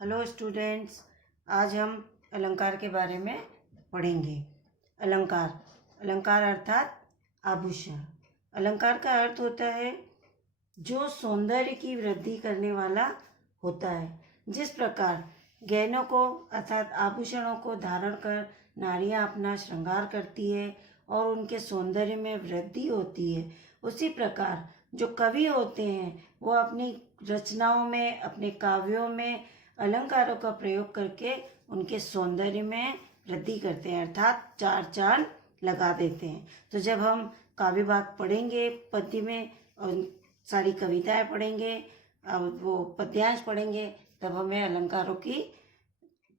Hello students, आज हम अलंकार के बारे में पढ़ेंगे। अलंकार अलंकार अर्थात आभूषण। अलंकार का अर्थ होता है जो सौंदर्य की वृद्धि करने वाला होता है। जिस प्रकार गहनों को अर्थात आभूषणों को धारण कर नारियां अपना श्रृंगार करती है और उनके सौंदर्य में वृद्धि होती है, उसी प्रकार जो कवि होते हैं वो अपनी रचनाओं में, अपने काव्यों में अलंकारों का प्रयोग करके उनके सौंदर्य में वृद्धि करते हैं, अर्थात चार चांद लगा देते हैं। तो जब हम काव्य भाग पढ़ेंगे, पद्य में और सारी कविताएं पढ़ेंगे, वो पद्यांश पढ़ेंगे, तब हमें अलंकारों की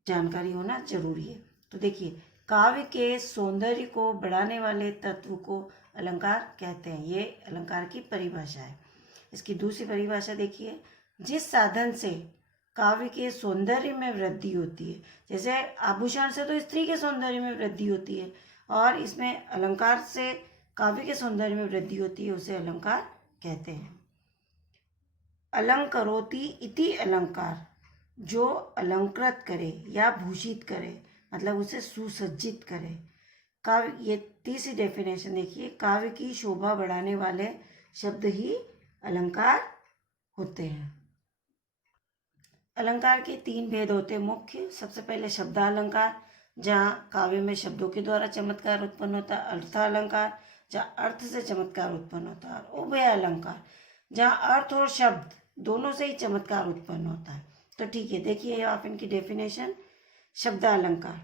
जानकारी होना जरूरी है। तो देखिए, काव्य के सौंदर्य को बढ़ाने वाले तत्व को अलंकार कहते हैं। ये अलंकार की परिभाषा है। इसकी दूसरी परिभाषा देखिए, जिस साधन से काव्य के सौंदर्य में वृद्धि होती है, जैसे आभूषण से तो स्त्री के सौंदर्य में वृद्धि होती है, और इसमें अलंकार से काव्य के सौंदर्य में वृद्धि होती है, उसे अलंकार कहते हैं। अलंकरोति इति अलंकार, जो अलंकृत करे या भूषित करे, मतलब उसे सुसज्जित करे। काव्य, ये तीसरी डेफिनेशन देखिए, काव्य की शोभा बढ़ाने वाले शब्द ही अलंकार होते हैं। अलंकार के तीन भेद होते हैं मुख्य। सबसे पहले शब्दालंकार, जहाँ काव्य में शब्दों के द्वारा चमत्कार उत्पन्न होता है। अर्थालंकार, जहाँ अर्थ से चमत्कार उत्पन्न होता है। और उभय अलंकार, जहाँ अर्थ और शब्द दोनों से ही चमत्कार उत्पन्न होता है। तो ठीक है, देखिए आप इनकी डेफिनेशन। शब्दालंकार,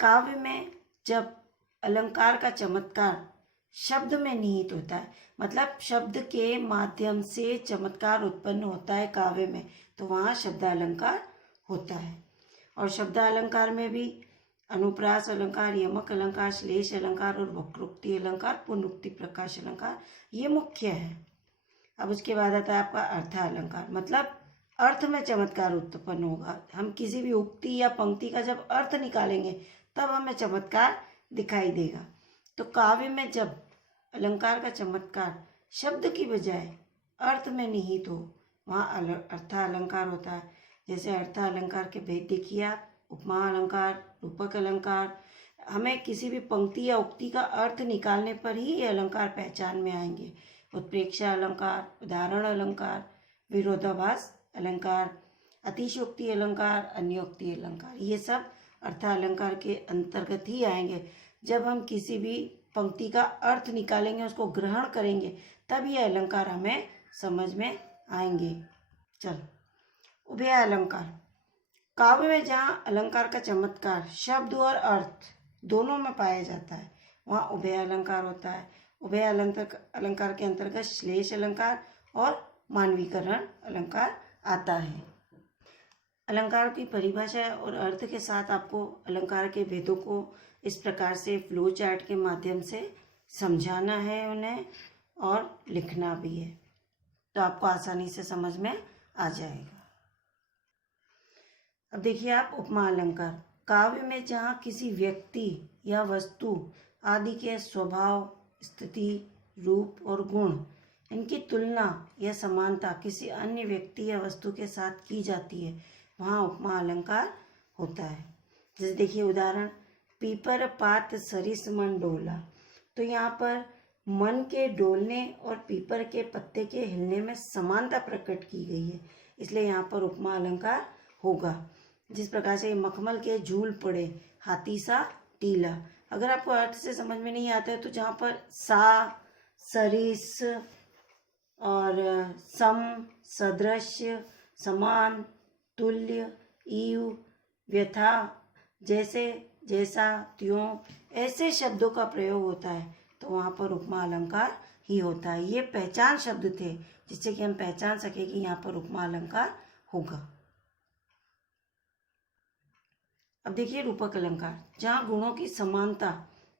काव्य में जब अलंकार का चमत्कार शब्द में निहित होता है, मतलब शब्द के माध्यम से चमत्कार उत्पन्न होता है काव्य में, तो वहाँ शब्दालंकार होता है। और शब्दालंकार में भी अनुप्रास अलंकार, यमक अलंकार, श्लेष अलंकार और वक्रोक्ति अलंकार, पुनरुक्ति प्रकाश अलंकार, ये मुख्य है। अब उसके बाद आता है आपका अर्थालंकार, मतलब अर्थ में चमत्कार उत्पन्न होगा। हम किसी भी उक्ति या पंक्ति का जब अर्थ निकालेंगे तब हमें चमत्कार दिखाई देगा। तो काव्य में जब अलंकार का चमत्कार शब्द की बजाय अर्थ में निहित हो, वहाँ अर्थालंकार होता है। जैसे अर्थालंकार के भेद देखिए आप, उपमा अलंकार, रूपक अलंकार। हमें किसी भी पंक्ति या उक्ति का अर्थ निकालने पर ही ये अलंकार पहचान में आएंगे। उत्प्रेक्षा अलंकार, उदाहरण अलंकार, विरोधाभास अलंकार, अतिशयोक्ति अलंकार, अन्योक्ति अलंकार, ये सब अर्थालंकार के अंतर्गत ही आएंगे। जब हम किसी भी पंक्ति का अर्थ निकालेंगे, उसको ग्रहण करेंगे, तब ये अलंकार हमें समझ में आएंगे। चल, उभय अलंकार, काव्य में जहाँ अलंकार का चमत्कार शब्द और अर्थ दोनों में पाया जाता है, वहाँ उभय अलंकार होता है। उभय अलंकार के अंतर्गत श्लेष अलंकार और मानवीकरण अलंकार आता है। अलंकार की परिभाषा और अर्थ के साथ आपको अलंकार के भेदों को इस प्रकार से फ्लो चार्ट के माध्यम से समझाना है उन्हें, और लिखना भी है, तो आपको आसानी से समझ में आ जाएगा। अब देखिए आप, उपमा अलंकार, काव्य में जहाँ किसी व्यक्ति या वस्तु आदि के स्वभाव, स्थिति, रूप और गुण, इनकी तुलना या समानता किसी अन्य व्यक्ति या वस्तु के साथ की जाती है, वहाँ उपमा अलंकार होता है। जैसे देखिए उदाहरण, पीपर पात सरिस मन डोला। तो यहाँ पर मन के डोलने और पीपर के पत्ते के हिलने में समानता प्रकट की गई है, इसलिए यहाँ पर उपमा अलंकार होगा। जिस प्रकार से मखमल के झूल पड़े, हाथी सा टीला। अगर आपको अर्थ से समझ में नहीं आता है तो जहाँ पर सा, सरिस और सम, सदृश्य, समान, तुल्य, ईव, व्यथा, जैसे, जैसा, त्यों, ऐसे शब्दों का प्रयोग होता है, तो वहाँ पर उपमा अलंकार ही होता है। ये पहचान शब्द थे जिससे कि हम पहचान सके कि यहाँ पर उपमा अलंकार होगा। अब देखिए रूपक अलंकार, जहाँ गुणों की समानता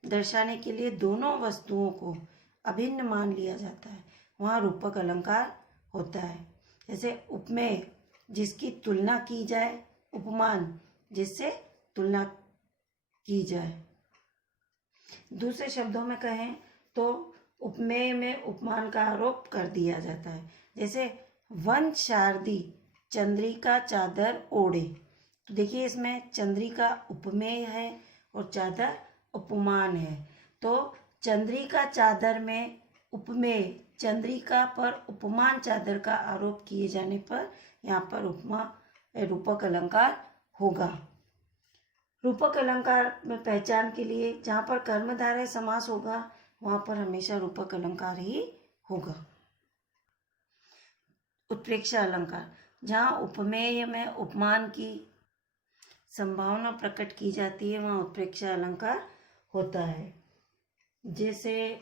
दर्शाने के लिए दोनों वस्तुओं को अभिन्न मान लिया जाता है, वहाँ रूपक अलंकार होता है। जैसे उपमेय, जिसकी तुलना की जाए, उपमान, जिससे तुलना की जाए। दूसरे शब्दों में कहें तो उपमेय में उपमान का आरोप कर दिया जाता है। जैसे वंश शारदी चंद्रिका चादर ओढ़े। तो देखिए इसमें चंद्रिका उपमेय है और चादर उपमान है। तो चंद्रिका चादर में उपमेय चंद्रिका पर उपमान चादर का आरोप किए जाने पर यहाँ पर उपमा रूपक अलंकार होगा। रूपक अलंकार में पहचान के लिए जहाँ पर कर्मधारय समास होगा वहाँ पर हमेशा रूपक अलंकार ही होगा। उत्प्रेक्षा अलंकार, जहाँ उपमेय में उपमान की संभावना प्रकट की जाती है वहाँ उत्प्रेक्षा अलंकार होता है। जैसे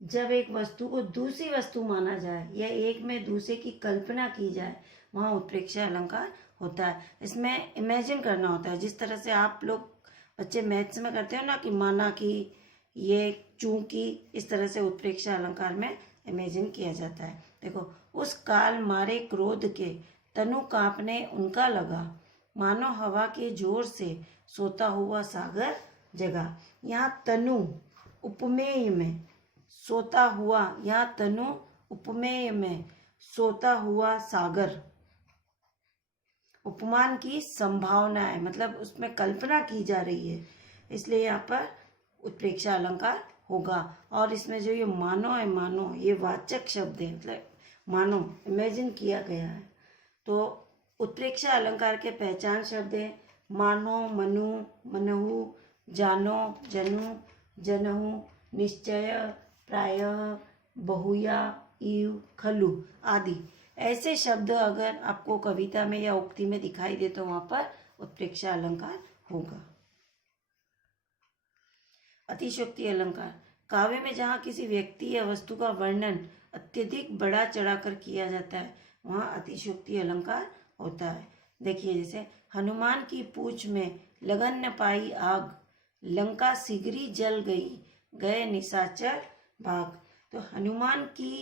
जब एक वस्तु को दूसरी वस्तु माना जाए या एक में दूसरे की कल्पना की जाए वहाँ उत्प्रेक्षा अलंकार होता है। इसमें इमेजिन करना होता है, जिस तरह से आप लोग बच्चे मैथ्स में करते हो ना कि माना कि ये चूंकि, इस तरह से उत्प्रेक्षा अलंकार में इमेजिन किया जाता है। देखो, उस काल मारे क्रोध के तनु कांपने उनका लगा, मानो हवा के जोर से सोता हुआ सागर जगा। यहाँ तनु उपमेय में सोता हुआ, यहाँ तनु उपमेय में सोता हुआ सागर उपमान की संभावना है, मतलब उसमें कल्पना की जा रही है, इसलिए यहाँ पर उत्प्रेक्षा अलंकार होगा। और इसमें जो ये मानो है, मानो ये वाचक शब्द है, मतलब मानो इमेजिन किया गया है। तो उत्प्रेक्षा अलंकार के पहचान शब्द है मानो, मनु, मनहु, जानो, जनु, जनहु, निश्चय, प्रायः, बहुया, इव, खलु आदि। ऐसे शब्द अगर आपको कविता में या उक्ति में दिखाई दे तो वहां पर उत्प्रेक्षा अलंकार होगा। अतिशयोक्ति अलंकार, काव्य में जहाँ किसी व्यक्ति या वस्तु का वर्णन अत्यधिक बढ़ा चढ़ाकर किया जाता है वहाँ अतिशयोक्ति अलंकार होता है। देखिए जैसे हनुमान की पूंछ में लगन न पाई आग, लंका सिगरी जल गई, गए निशाचर भाग। तो हनुमान की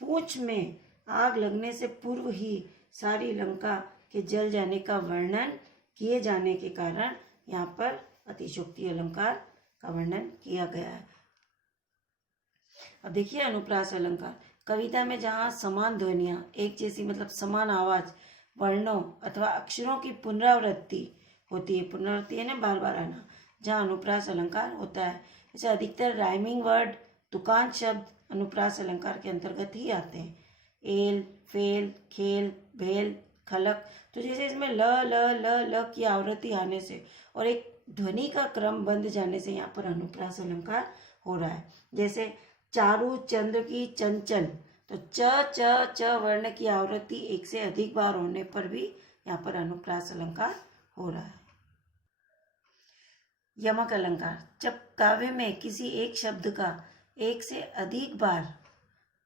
पूंछ में आग लगने से पूर्व ही सारी लंका के जल जाने का वर्णन किए जाने के कारण यहाँ पर अतिशयोक्ति अलंकार का वर्णन किया गया है। अब देखिए अनुप्रास अलंकार, कविता में जहाँ समान ध्वनियाँ एक जैसी, मतलब समान आवाज, वर्णों अथवा अक्षरों की पुनरावृत्ति होती है, पुनरावृत्ति है ना, बार बार आना, जहाँ अनुप्रास अलंकार होता है। जैसे अधिकतर राइमिंग वर्ड, तुकांत शब्द अनुप्रास अलंकार के अंतर्गत ही आते हैं। एल, फेल, खेल, भेल, खलक। तो जैसे इसमें ल ल ल ल की आवृत्ति आने से और एक ध्वनि का क्रम बंध जाने से यहाँ पर अनुप्रास अलंकार हो रहा है। जैसे चारु चंद्र की चंचल, तो च च च वर्ण की आवृत्ति एक से अधिक बार होने पर भी यहाँ पर अनुप्रास अलंकार हो रहा है। यमक अलंकार, जब काव्य में किसी एक शब्द का एक से अधिक बार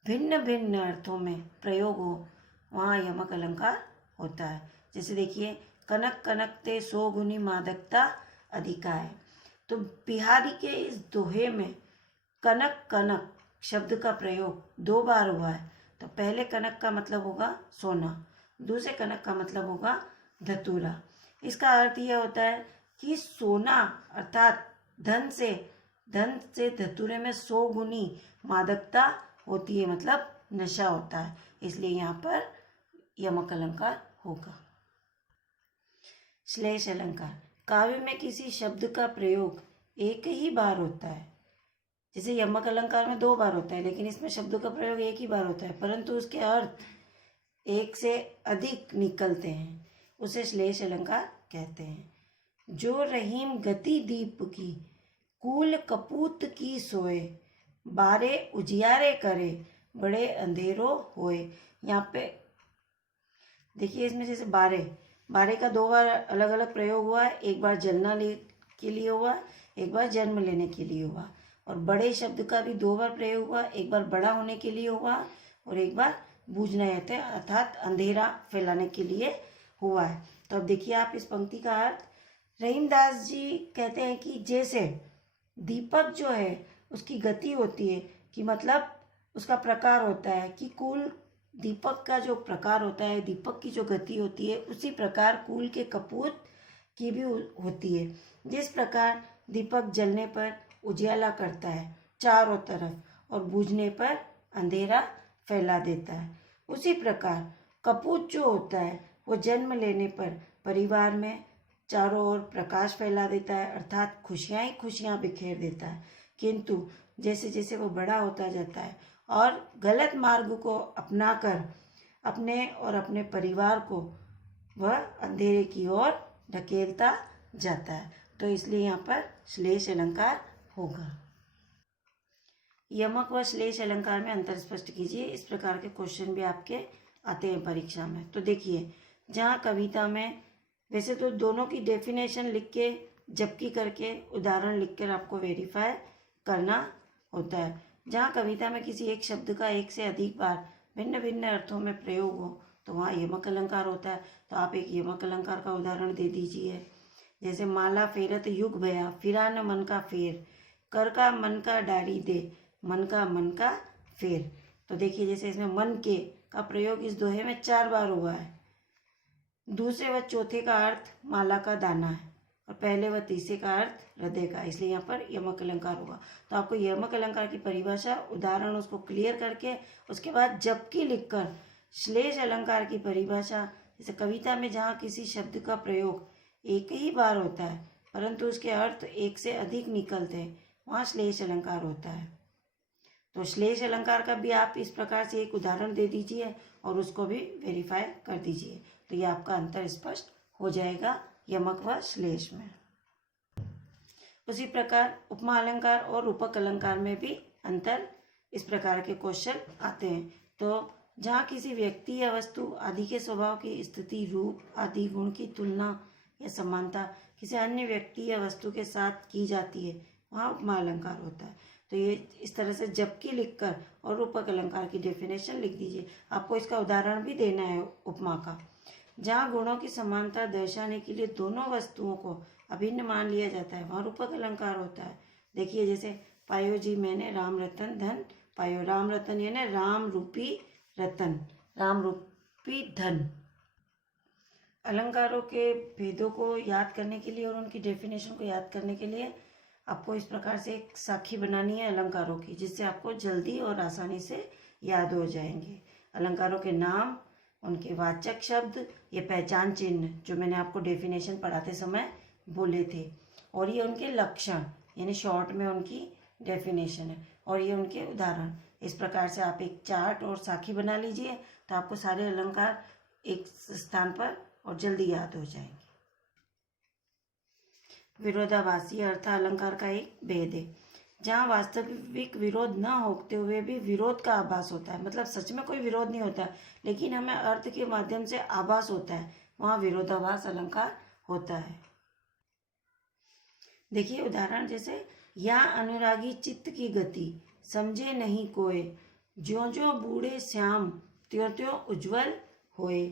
भिन्न भिन्न अर्थों में प्रयोग हो वहाँ यमक अलंकार होता है। जैसे देखिए कनक कनक ते सो गुनी मादकता अधिका है। तो बिहारी के इस दोहे में कनक कनक शब्द का प्रयोग 2 बार हुआ है। तो पहले कनक का मतलब होगा सोना, दूसरे कनक का मतलब होगा धतूरा। इसका अर्थ यह होता है कि सोना अर्थात धन से धतूरे में 100 गुनी मादकता होती है, मतलब नशा होता है, इसलिए यहाँ पर यमक अलंकार होगा। श्लेष अलंकार, काव्य में किसी शब्द का प्रयोग एक ही बार होता है। जैसे यमक अलंकार में 2 बार होता है, लेकिन इसमें शब्दों का प्रयोग एक ही बार होता है, परंतु उसके अर्थ एक से अधिक निकलते हैं, उसे श्लेष अलंकार कहते हैं। जो रहीम गति दीप की, कूल कपूत की सोए, बारे उजियारे करे, बड़े अंधेरो होए। यहाँ पे देखिए इसमें जैसे बारे का 2 बार अलग अलग प्रयोग हुआ है, एक बार जलना के लिए हुआ, एक बार जन्म लेने के लिए हुआ। और बड़े शब्द का भी 2 बार प्रयोग हुआ, एक बार बड़ा होने के लिए हुआ और एक बार बूझना है अर्थात अंधेरा फैलाने के लिए हुआ है। तो अब देखिए आप इस पंक्ति का अर्थ, रहीमदास जी कहते हैं कि जैसे दीपक जो है उसकी गति होती है, कि मतलब उसका प्रकार होता है कि कुल दीपक का जो प्रकार होता है, दीपक की जो गति होती है, उसी प्रकार कुल के कपूत की भी होती है। जिस प्रकार दीपक जलने पर उजियाला करता है चारों तरफ और बुझने पर अंधेरा फैला देता है, उसी प्रकार कपूत जो होता है वो जन्म लेने पर परिवार में चारों ओर प्रकाश फैला देता है, अर्थात खुशियाँ ही खुशियाँ बिखेर देता है। किंतु जैसे जैसे वो बड़ा होता जाता है और गलत मार्ग को अपनाकर अपने और अपने परिवार को वह अंधेरे की ओर ढकेलता जाता है, तो इसलिए यहाँ पर श्लेष अलंकार होगा। यमक व श्लेष अलंकार में अंतर स्पष्ट कीजिए। इस प्रकार के क्वेश्चन भी आपके आते हैं परीक्षा में। तो देखिए, जहाँ कविता में वैसे तो दोनों की डेफिनेशन लिख के जबकि करके उदाहरण लिखकर आपको वेरीफाई करना होता है। जहाँ कविता में किसी एक शब्द का एक से अधिक बार भिन्न भिन्न अर्थों में प्रयोग हो तो वहाँ यमक अलंकार होता है। तो आप एक यमक अलंकार का उदाहरण दे दीजिए। जैसे माला फेरत युग भया, फिरा न मन का फेर, कर का मन का डारी दे, मन का फेर। तो देखिए, जैसे इसमें मन के का प्रयोग इस दोहे में 4 बार हुआ है। दूसरे व चौथे का अर्थ माला का दाना है और पहले व तीसरे का अर्थ हृदय का, इसलिए यहाँ पर यमक अलंकार होगा। तो आपको यमक अलंकार की परिभाषा, उदाहरण उसको क्लियर करके उसके बाद जबकि लिखकर श्लेष अलंकार की परिभाषा, जैसे कविता में जहाँ किसी शब्द का प्रयोग एक ही बार होता है परंतु उसके अर्थ एक से अधिक निकलते हैं, वहाँ श्लेष अलंकार होता है। तो श्लेष अलंकार का भी आप इस प्रकार से एक उदाहरण दे दीजिए और उसको भी वेरीफाई कर दीजिए, तो ये आपका अंतर स्पष्ट हो जाएगा यमक व श्लेष में। उसी प्रकार उपमा अलंकार और रूपक अलंकार में भी अंतर इस प्रकार के क्वेश्चन आते हैं। तो जहाँ किसी व्यक्ति या वस्तु आदि के स्वभाव की स्थिति, रूप आदि गुण की तुलना या समानता किसी अन्य व्यक्ति या वस्तु के साथ की जाती है, वहाँ उपमा अलंकार होता है। तो ये इस तरह से जबकि लिखकर और रूपक अलंकार की डेफिनेशन लिख दीजिए। आपको इसका उदाहरण भी देना है उपमा का। जहाँ गुणों की समानता दर्शाने के लिए दोनों वस्तुओं को अभिन्न मान लिया जाता है, वहाँ रूपक अलंकार होता है। देखिए, जैसे पायो जी मैंने राम रतन धन पायो, राम रतन यानी राम रूपी रतन, राम रूपी धन। अलंकारों के भेदों को याद करने के लिए और उनकी डेफिनेशन को याद करने के लिए आपको इस प्रकार से एक साखी बनानी है अलंकारों की, जिससे आपको जल्दी और आसानी से याद हो जाएंगे। अलंकारों के नाम, उनके वाचक शब्द, ये पहचान चिन्ह जो मैंने आपको डेफिनेशन पढ़ाते समय बोले थे, और ये उनके लक्षण यानी शॉर्ट में उनकी डेफिनेशन है, और ये उनके उदाहरण। इस प्रकार से आप एक चार्ट और साखी बना लीजिए तो आपको सारे अलंकार एक स्थान पर और जल्दी याद हो जाएंगे। विरोधाभासी अर्थ अलंकार का एक भेद है। जहाँ वास्तविक विरोध न होते हुए भी विरोध का आभास होता है, मतलब सच में कोई विरोध नहीं होता लेकिन हमें अर्थ के माध्यम से आभास होता है, वहाँ विरोधाभास अलंकार होता है। देखिए उदाहरण, जैसे या अनुरागी चित्त की गति समझे नहीं कोय, ज्यों ज्यों बूढ़े श्याम त्यों त्यों उज्जवल होए।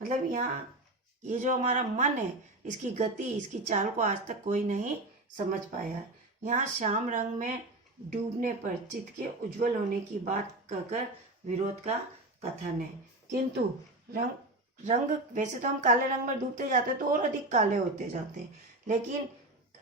मतलब यहाँ ये जो हमारा मन है, इसकी गति, इसकी चाल को आज तक कोई नहीं समझ पाया है। यहाँ श्याम रंग में डूबने पर चित्त के उज्जवल होने की बात कहकर विरोध का कथन है। किंतु रंग वैसे तो हम काले रंग में डूबते जाते हैं तो और अधिक काले होते जाते हैं, लेकिन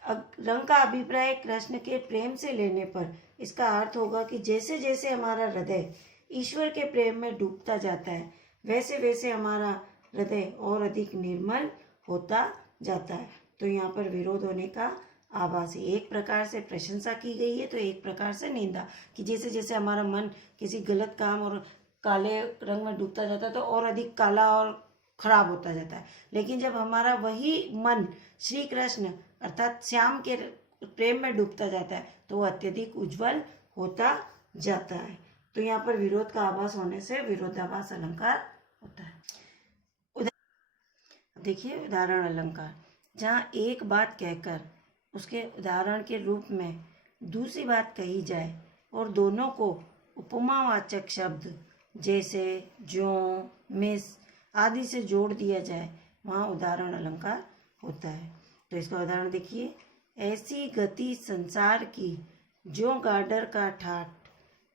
रंग का अभिप्राय कृष्ण के प्रेम से लेने पर इसका अर्थ होगा कि जैसे जैसे हमारा हृदय ईश्वर के प्रेम में डूबता जाता है वैसे वैसे हमारा हृदय और अधिक निर्मल होता जाता है। तो यहाँ पर विरोध होने का आभास है। एक प्रकार से प्रशंसा की गई है तो एक प्रकार से निंदा, कि जैसे जैसे हमारा मन किसी गलत काम और काले रंग में डूबता जाता है तो और अधिक काला और खराब होता जाता है, लेकिन जब हमारा वही मन श्री कृष्ण अर्थात श्याम के प्रेम में डूबता जाता है तो वह अत्यधिक उज्जवल होता जाता है। तो यहाँ पर विरोध का आभास होने से विरोधाभास अलंकार होता है। देखिए उदाहरण अलंकार, जहाँ एक बात कहकर उसके उदाहरण के रूप में दूसरी बात कही जाए और दोनों को उपमावाचक शब्द जैसे ज्यों, मिस आदि से जोड़ दिया जाए, वहाँ उदाहरण अलंकार होता है। तो इसका उदाहरण देखिए, ऐसी गति संसार की ज्यों गाडर का ठाट,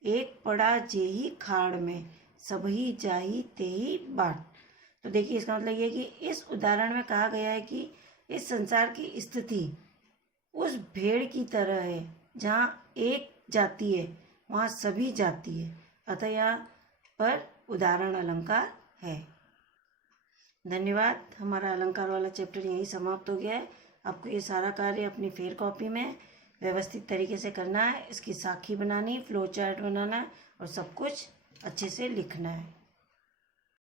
एक पड़ा जेही खाड़ में सबही जाही तेही बाट। तो देखिए इसका मतलब ये कि इस उदाहरण में कहा गया है कि इस संसार की स्थिति उस भेड़ की तरह है, जहाँ एक जाती है वहाँ सभी जाती है, अतः यहाँ पर उदाहरण अलंकार है। धन्यवाद। हमारा अलंकार वाला चैप्टर यहीं समाप्त हो गया है। आपको ये सारा कार्य अपनी फेयर कॉपी में व्यवस्थित तरीके से करना है। इसकी साखी बनानी, फ्लो चार्ट बनाना है और सब कुछ अच्छे से लिखना है।